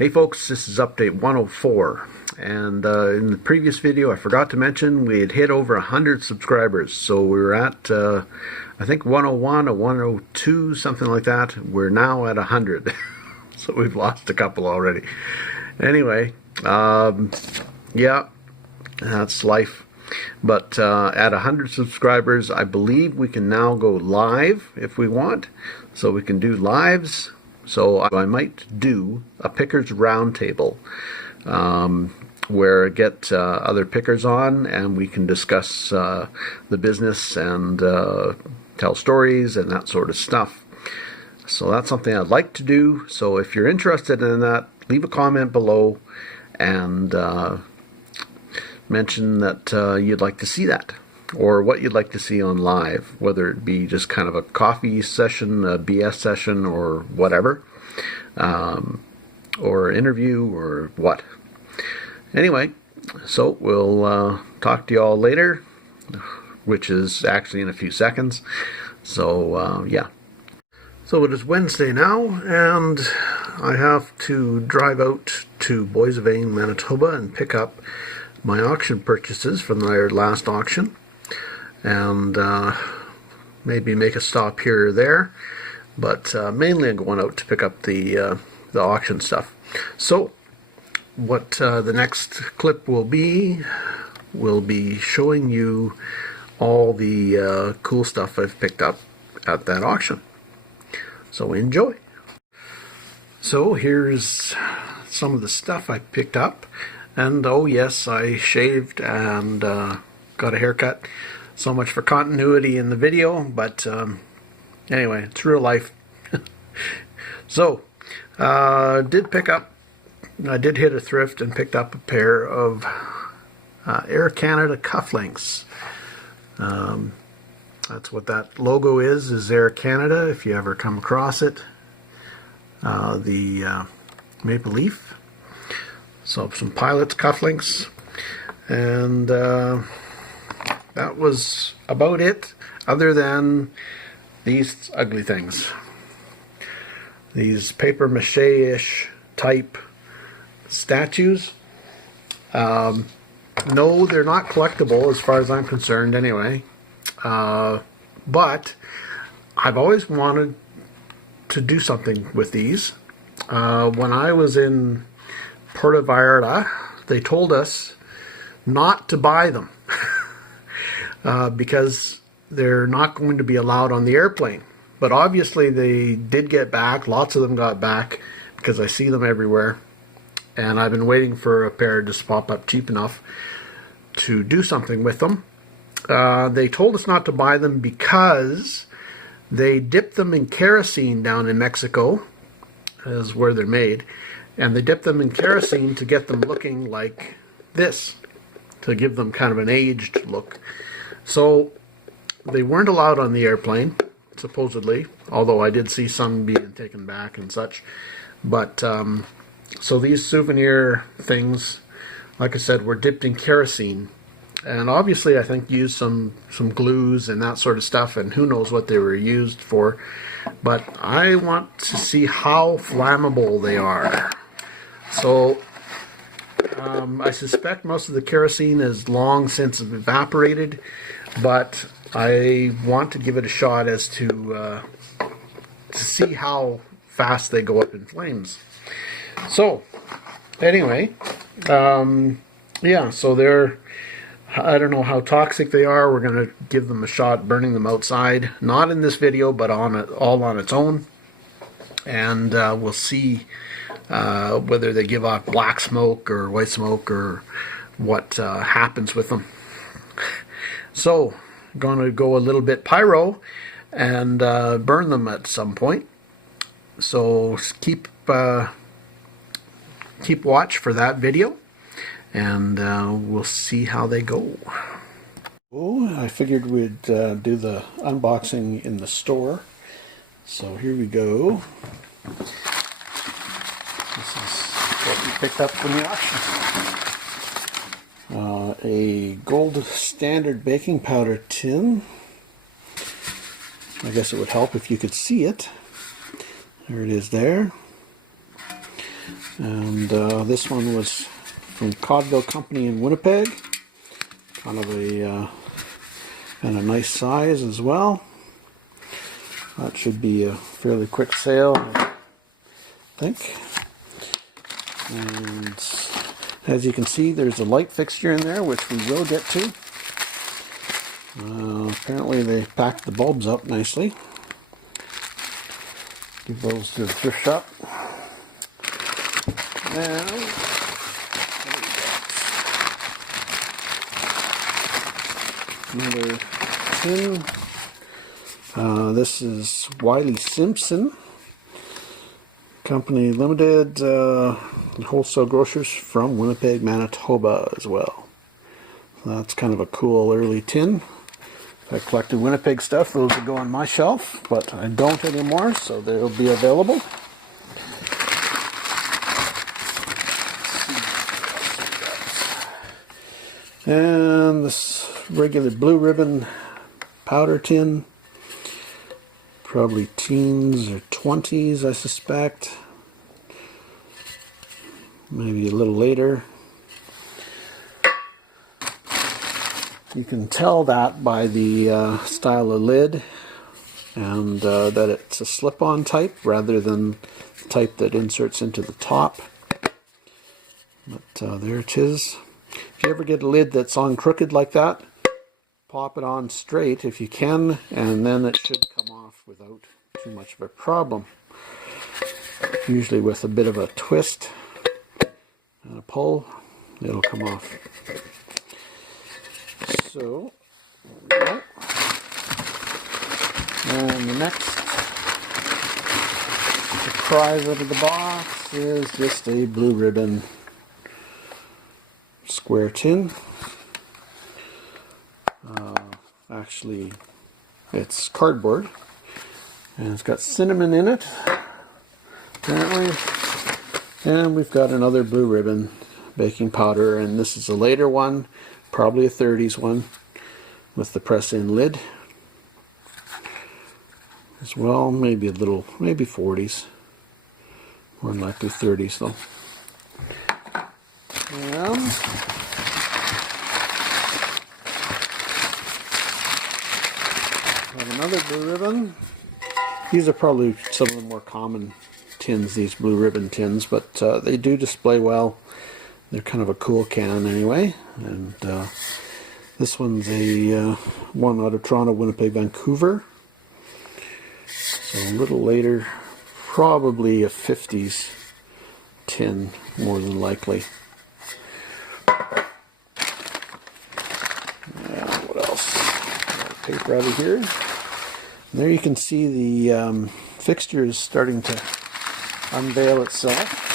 Hey folks, this is update 104, and in the previous video I forgot to mention we had hit over 100 subscribers. So we were at I think 101 or 102, something like that. We're now at 100. So we've lost a couple already. Anyway, yeah, that's life. But at 100 subscribers, I believe we can now go live if we want. So we can do lives. So I might do a pickers roundtable where I get other pickers on and we can discuss the business and tell stories and that sort of stuff. So that's something I'd like to do. So if you're interested in that, leave a comment below and mention that you'd like to see that, or what you'd like to see on live, whether it be just kind of a coffee session, a BS session, or whatever, or interview, or what. Anyway, so we'll talk to you all later, which is actually in a few seconds. So yeah. So it is Wednesday now, and I have to drive out to Boissevain, Manitoba, and pick up my auction purchases from their last auction, and maybe make a stop here or there, but mainly I'm going out to pick up the auction stuff. So what the next clip will be showing you all the cool stuff I've picked up at that auction. So enjoy. So here's some of the stuff I picked up. And oh yes, I shaved and got a haircut. So much for continuity in the video, but anyway, it's real life. So, I did hit a thrift and picked up a pair of Air Canada cufflinks. That's what that logo is Air Canada, if you ever come across it. The maple leaf. So some pilot's cufflinks, and that was about it, other than these ugly things. These paper mache-ish type statues. No, they're not collectible as far as I'm concerned anyway. But I've always wanted to do something with these. When I was in Puerto Vallarta, they told us not to buy them because they're not going to be allowed on the airplane. But obviously they did get back. Lots of them got back because I see them everywhere. And I've been waiting for a pair to pop up cheap enough to do something with them. They told us not to buy them because they dip them in kerosene down in Mexico, is where they're made. And they dip them in kerosene to get them looking like this, to give them kind of an aged look. So they weren't allowed on the airplane, supposedly, although I did see some being taken back and such. But so these souvenir things, like I said, were dipped in kerosene, and obviously I think used some glues and that sort of stuff, and who knows what they were used for. But I want to see how flammable they are. So I suspect most of the kerosene is long since evaporated, but I want to give it a shot as to see how fast they go up in flames. So anyway, yeah, so they're, I don't know how toxic they are. We're going to give them a shot burning them outside, not in this video, but all on its own, and we'll see whether they give off black smoke or white smoke or what happens with them. So I'm going to go a little bit pyro and burn them at some point. So keep watch for that video, and we'll see how they go. Oh, I figured we'd do the unboxing in the store. So here we go. This is what we picked up from the auction. A gold standard baking powder tin. I guess it would help if you could see it. There it is there. And this one was from Codville Company in Winnipeg. Kind of a nice size as well. That should be a fairly quick sale, I think. And as you can see, there's a light fixture in there, which we will get to. Apparently they packed the bulbs up nicely. Give those to the thrift shop. Now, another tin. This is Wiley Simpson Company Limited, wholesale grocers from Winnipeg, Manitoba as well. So that's kind of a cool early tin. If I collected Winnipeg stuff, those would go on my shelf, but I don't anymore, so they'll be available. And this regular blue ribbon powder tin, probably teens or 20s, I suspect. Maybe a little later. You can tell that by the style of lid, and that it's a slip-on type rather than the type that inserts into the top. But there it is. If you ever get a lid that's on crooked like that, pop it on straight if you can, and then it should come off without too much of a problem. Usually with a bit of a twist and a pull, it'll come off. So, there we go. And the next surprise out of the box is just a blue ribbon square tin. Actually, it's cardboard, and it's got cinnamon in it, apparently. And we've got another blue ribbon baking powder, and this is a later one, probably a 30s one, with the press-in lid as well. Maybe a little, maybe 40s, more than likely 30s though. And another blue ribbon. These are probably some of the more common tins, these blue ribbon tins, but they do display well. They're kind of a cool can anyway. And this one's a one out of Toronto, Winnipeg, Vancouver. So a little later, probably a 50s tin, more than likely. And what else? Paper out of here. And there you can see the fixture is starting to unveil itself.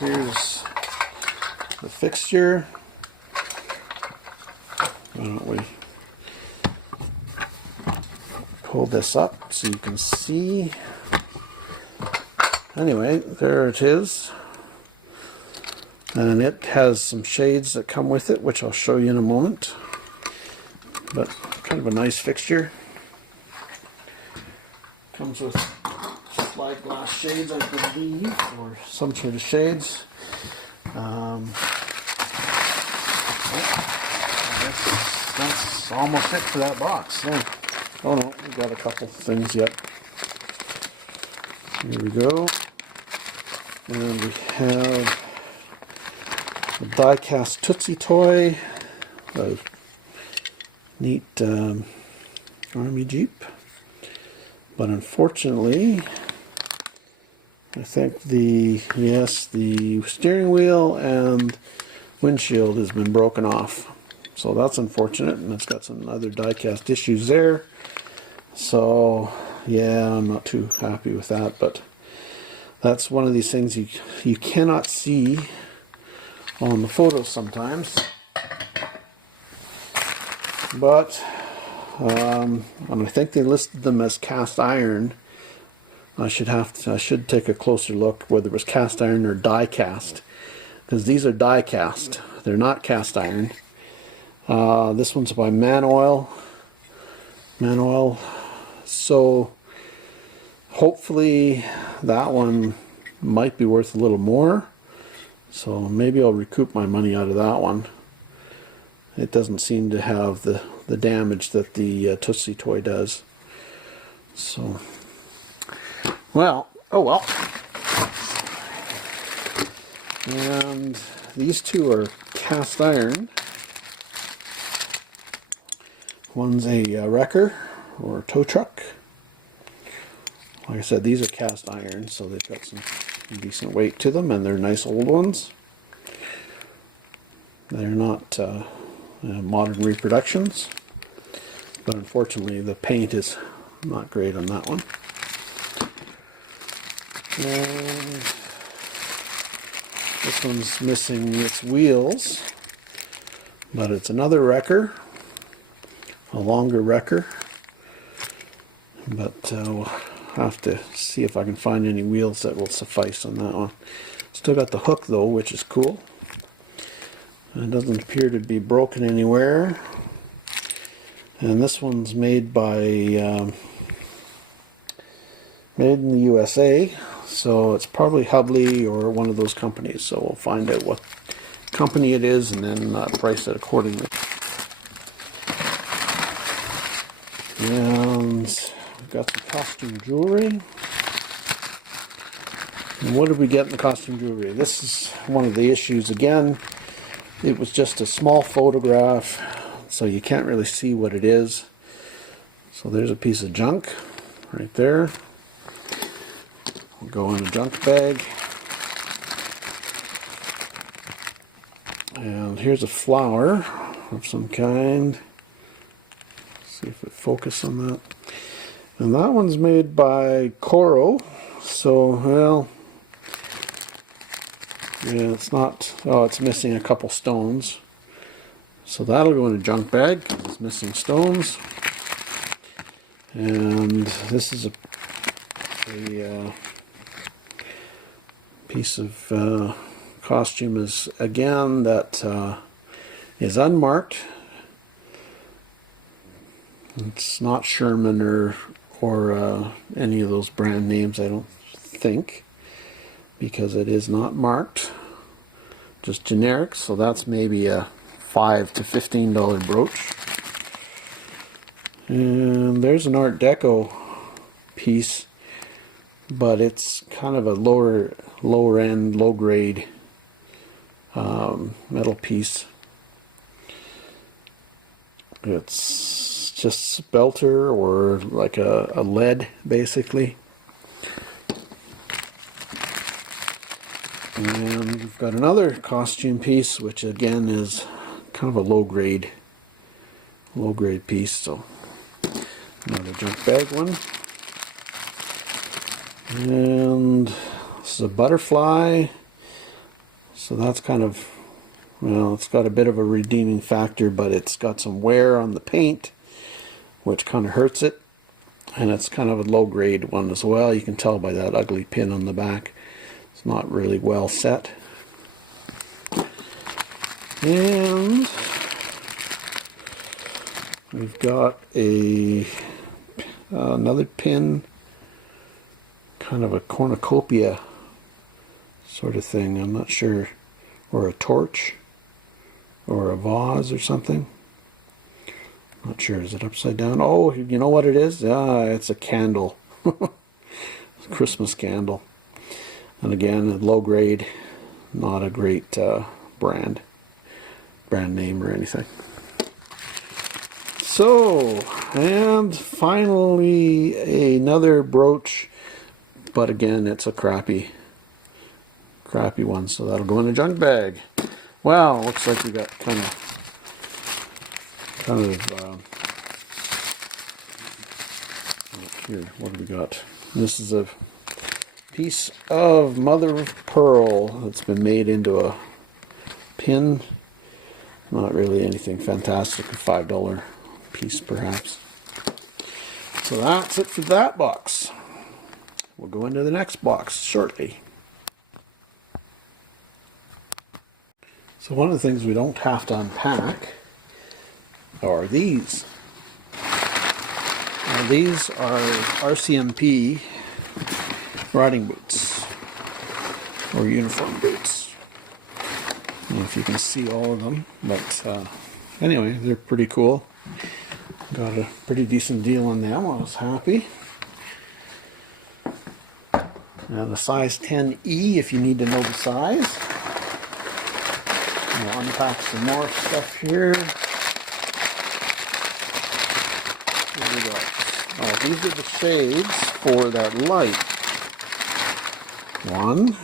Here's the fixture. Why don't we pull this up so you can see? Anyway, there it is. And it has some shades that come with it, which I'll show you in a moment. But kind of a nice fixture. Comes with slide glass shades, I believe, or some sort of shades. That's almost it for that box. Yeah. Oh no, we've got a couple things yet. Here we go. And we have a die-cast Tootsie toy, a neat Army Jeep. But unfortunately, I think the steering wheel and windshield has been broken off. So that's unfortunate, and it's got some other die-cast issues there. So yeah, I'm not too happy with that, but that's one of these things you cannot see on the photos sometimes. But and I think they listed them as cast iron. I should take a closer look whether it was cast iron or die cast, because these are die cast. They're not cast iron. This one's by Man Oil. So Hopefully that one might be worth a little more, so maybe I'll recoup my money out of that one. It doesn't seem to have the damage that the Tootsie toy does. So, well, oh well. And these two are cast iron. One's a wrecker or a tow truck. Like I said, these are cast iron, so they've got some decent weight to them, and they're nice old ones. They're not modern reproductions, but unfortunately the paint is not great on that one. And this one's missing its wheels, but it's another wrecker, a longer wrecker, but we'll have to see if I can find any wheels that will suffice on that one. Still got the hook though, which is cool. It doesn't appear to be broken anywhere. And this one's made by made in the USA, so it's probably Hubley or one of those companies. So we'll find out what company it is and then price it accordingly. And we've got some costume jewelry. And what did we get in the costume jewelry? This is one of the issues again. It was just a small photograph, so you can't really see what it is. So there's a piece of junk right there. We'll go in a junk bag. And here's a flower of some kind. See if it focuses on that. And that one's made by Coro. So, well, yeah, it's not, oh, it's missing a couple stones. So that'll go in a junk bag because it's missing stones. And this is a piece of costume is again that is unmarked. It's not Sherman or any of those brand names, I don't think, because it is not marked, just generic. So that's maybe a $5 to $15 brooch. And there's an Art Deco piece, but it's kind of a lower end, low grade metal piece. It's just spelter or like a lead basically. And we've got another costume piece, which again is kind of a low grade piece. So another junk bag one. And this is a butterfly. So that's kind of, well, it's got a bit of a redeeming factor, but it's got some wear on the paint, which kind of hurts it. And it's kind of a low grade one as well. You can tell by that ugly pin on the back. It's not really well set. And we've got another pin, kind of a cornucopia sort of thing. I'm not sure, or a torch, or a vase or something. Not sure. Is it upside down? Oh, you know what it is? It's a candle. It's a Christmas candle. And again, low grade, not a great brand name or anything. So, and finally another brooch, but again it's a crappy one, so that'll go in a junk bag. Wow, looks like we got kind of here, what do we got? This is a piece of mother of pearl that's been made into a pin. Not really anything fantastic, a $5 piece perhaps. So that's it for that box. We'll go into the next box shortly. So one of the things we don't have to unpack are these. Now these are RCMP riding boots or uniform boots. I don't know if you can see all of them, but anyway, they're pretty cool. Got a pretty decent deal on them. I was happy. And a size 10E if you need to know the size. I'll unpack some more stuff here. Here we go. Oh, these are the shades for that light. One.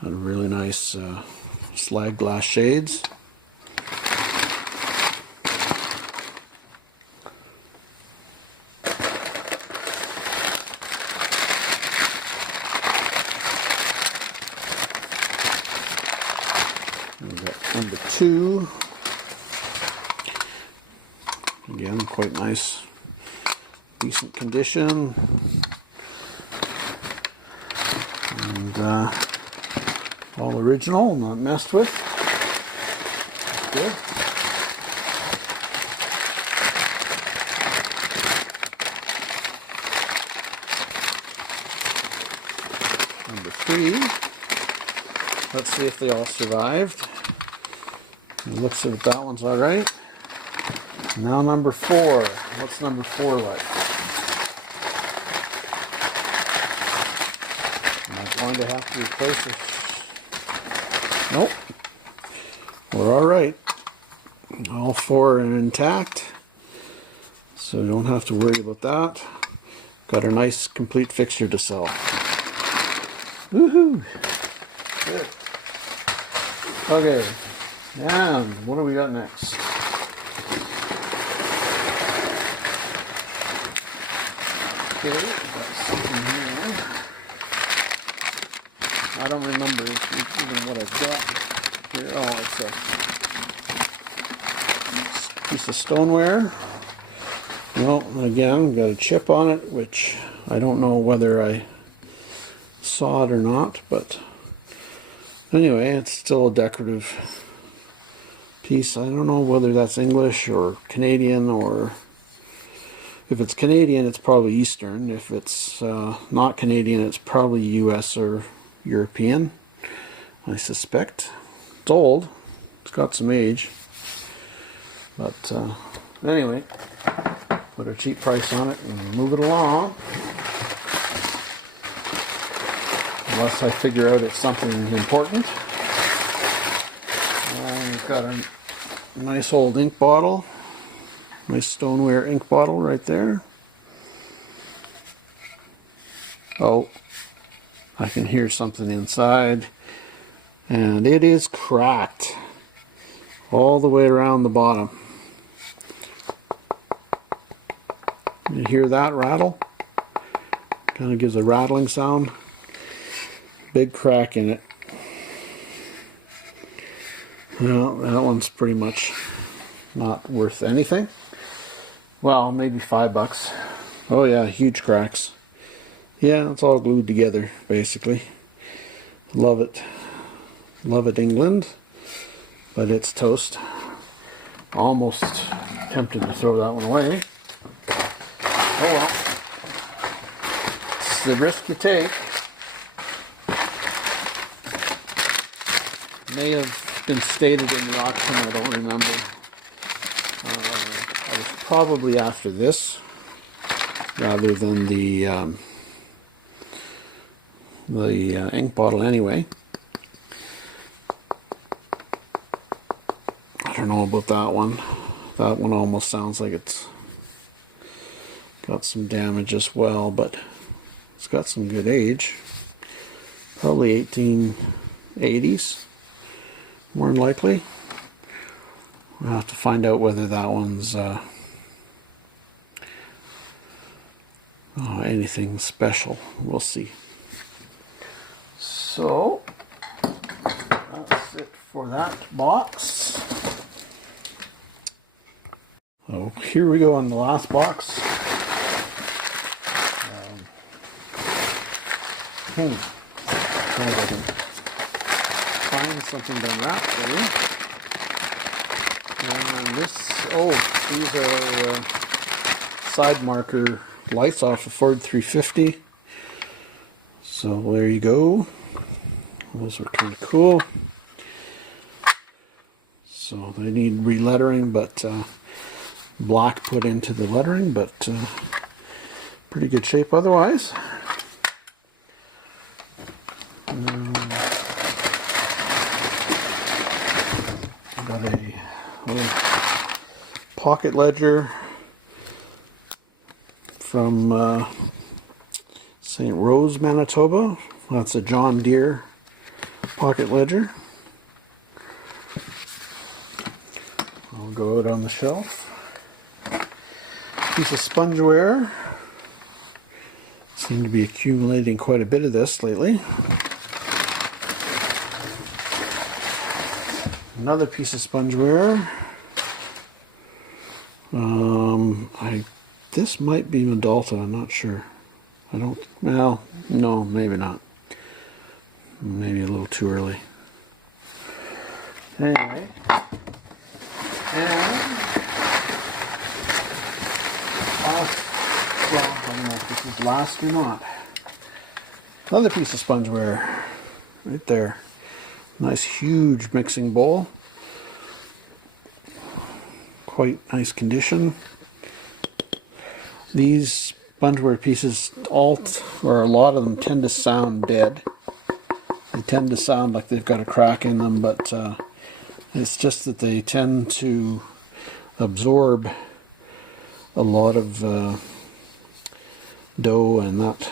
And really nice slag glass shades. We've got number 2. Again, quite nice, decent condition. And all original, not messed with. Good. Number 3. Let's see if they all survived. It looks like that one's alright. Now number 4. What's number 4 like? Am I going to have to replace it? Nope. We're alright. All 4 are intact. So don't have to worry about that. Got a nice complete fixture to sell. Woohoo! Good. Okay. And what do we got next? Okay, got something here. I don't remember even what I've got here. Oh, it's a piece of stoneware. Well, again, got a chip on it, which I don't know whether I saw it or not, but anyway, it's still a decorative piece. I don't know whether that's English or Canadian, or if it's Canadian, it's probably Eastern. If it's not Canadian, it's probably US or European, I suspect. It's old. It's got some age. But anyway, put a cheap price on it and move it along. Unless I figure out it's something important. And we've got a nice old ink bottle. Nice stoneware ink bottle right there. Oh, I can hear something inside. And it is cracked. All the way around the bottom. You hear that rattle? Kind of gives a rattling sound. Big crack in it. Well, that one's pretty much not worth anything. Well, maybe $5. Oh yeah, huge cracks. Yeah, it's all glued together, basically. Love it. Love it, England. But it's toast. Almost tempted to throw that one away. Oh well. It's the risk you take. May have been stated in the auction, I don't remember. I was probably after this rather than the ink bottle anyway. I don't know about that one. That one almost sounds like it's got some damage as well, but it's got some good age. Probably 1880s, more than likely. We'll have to find out whether that one's anything special. We'll see. So that's it for that box. Oh, here we go on the last box. So I can find something to unwrap for you. And this, these are side marker lights off a Ford 350. So there you go. Those were kind of cool. So they need relettering, but black put into the lettering, but pretty good shape otherwise. Got a little pocket ledger from St. Rose, Manitoba. That's a John Deere pocket ledger. I'll go out on the shelf. Piece of spongeware. Seem to be accumulating quite a bit of this lately. Another piece of spongeware. This might be Medalta, I'm not sure. Well, no, maybe not. Maybe a little too early. Anyway. And well, I don't know if this is last or not. Another piece of spongeware right there. Nice huge mixing bowl. Quite nice condition. These spongeware pieces, a lot of them tend to sound dead. They tend to sound like they've got a crack in them, but it's just that they tend to absorb a lot of dough and that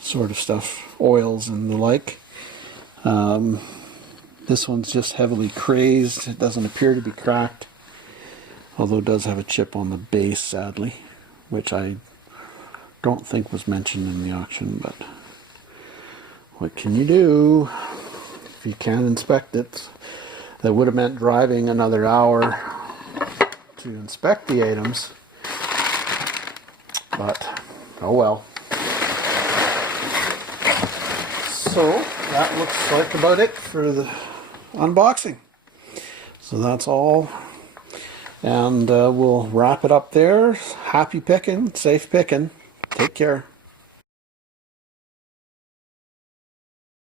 sort of stuff, oils and the like. This one's just heavily crazed. It doesn't appear to be cracked, although it does have a chip on the base, sadly, which I don't think was mentioned in the auction, but what can you do if you can't inspect it? That would have meant driving another hour to inspect the items, but oh well. So that looks like about it for the unboxing. So that's all, and we'll wrap it up there. Happy picking, safe picking. Take care.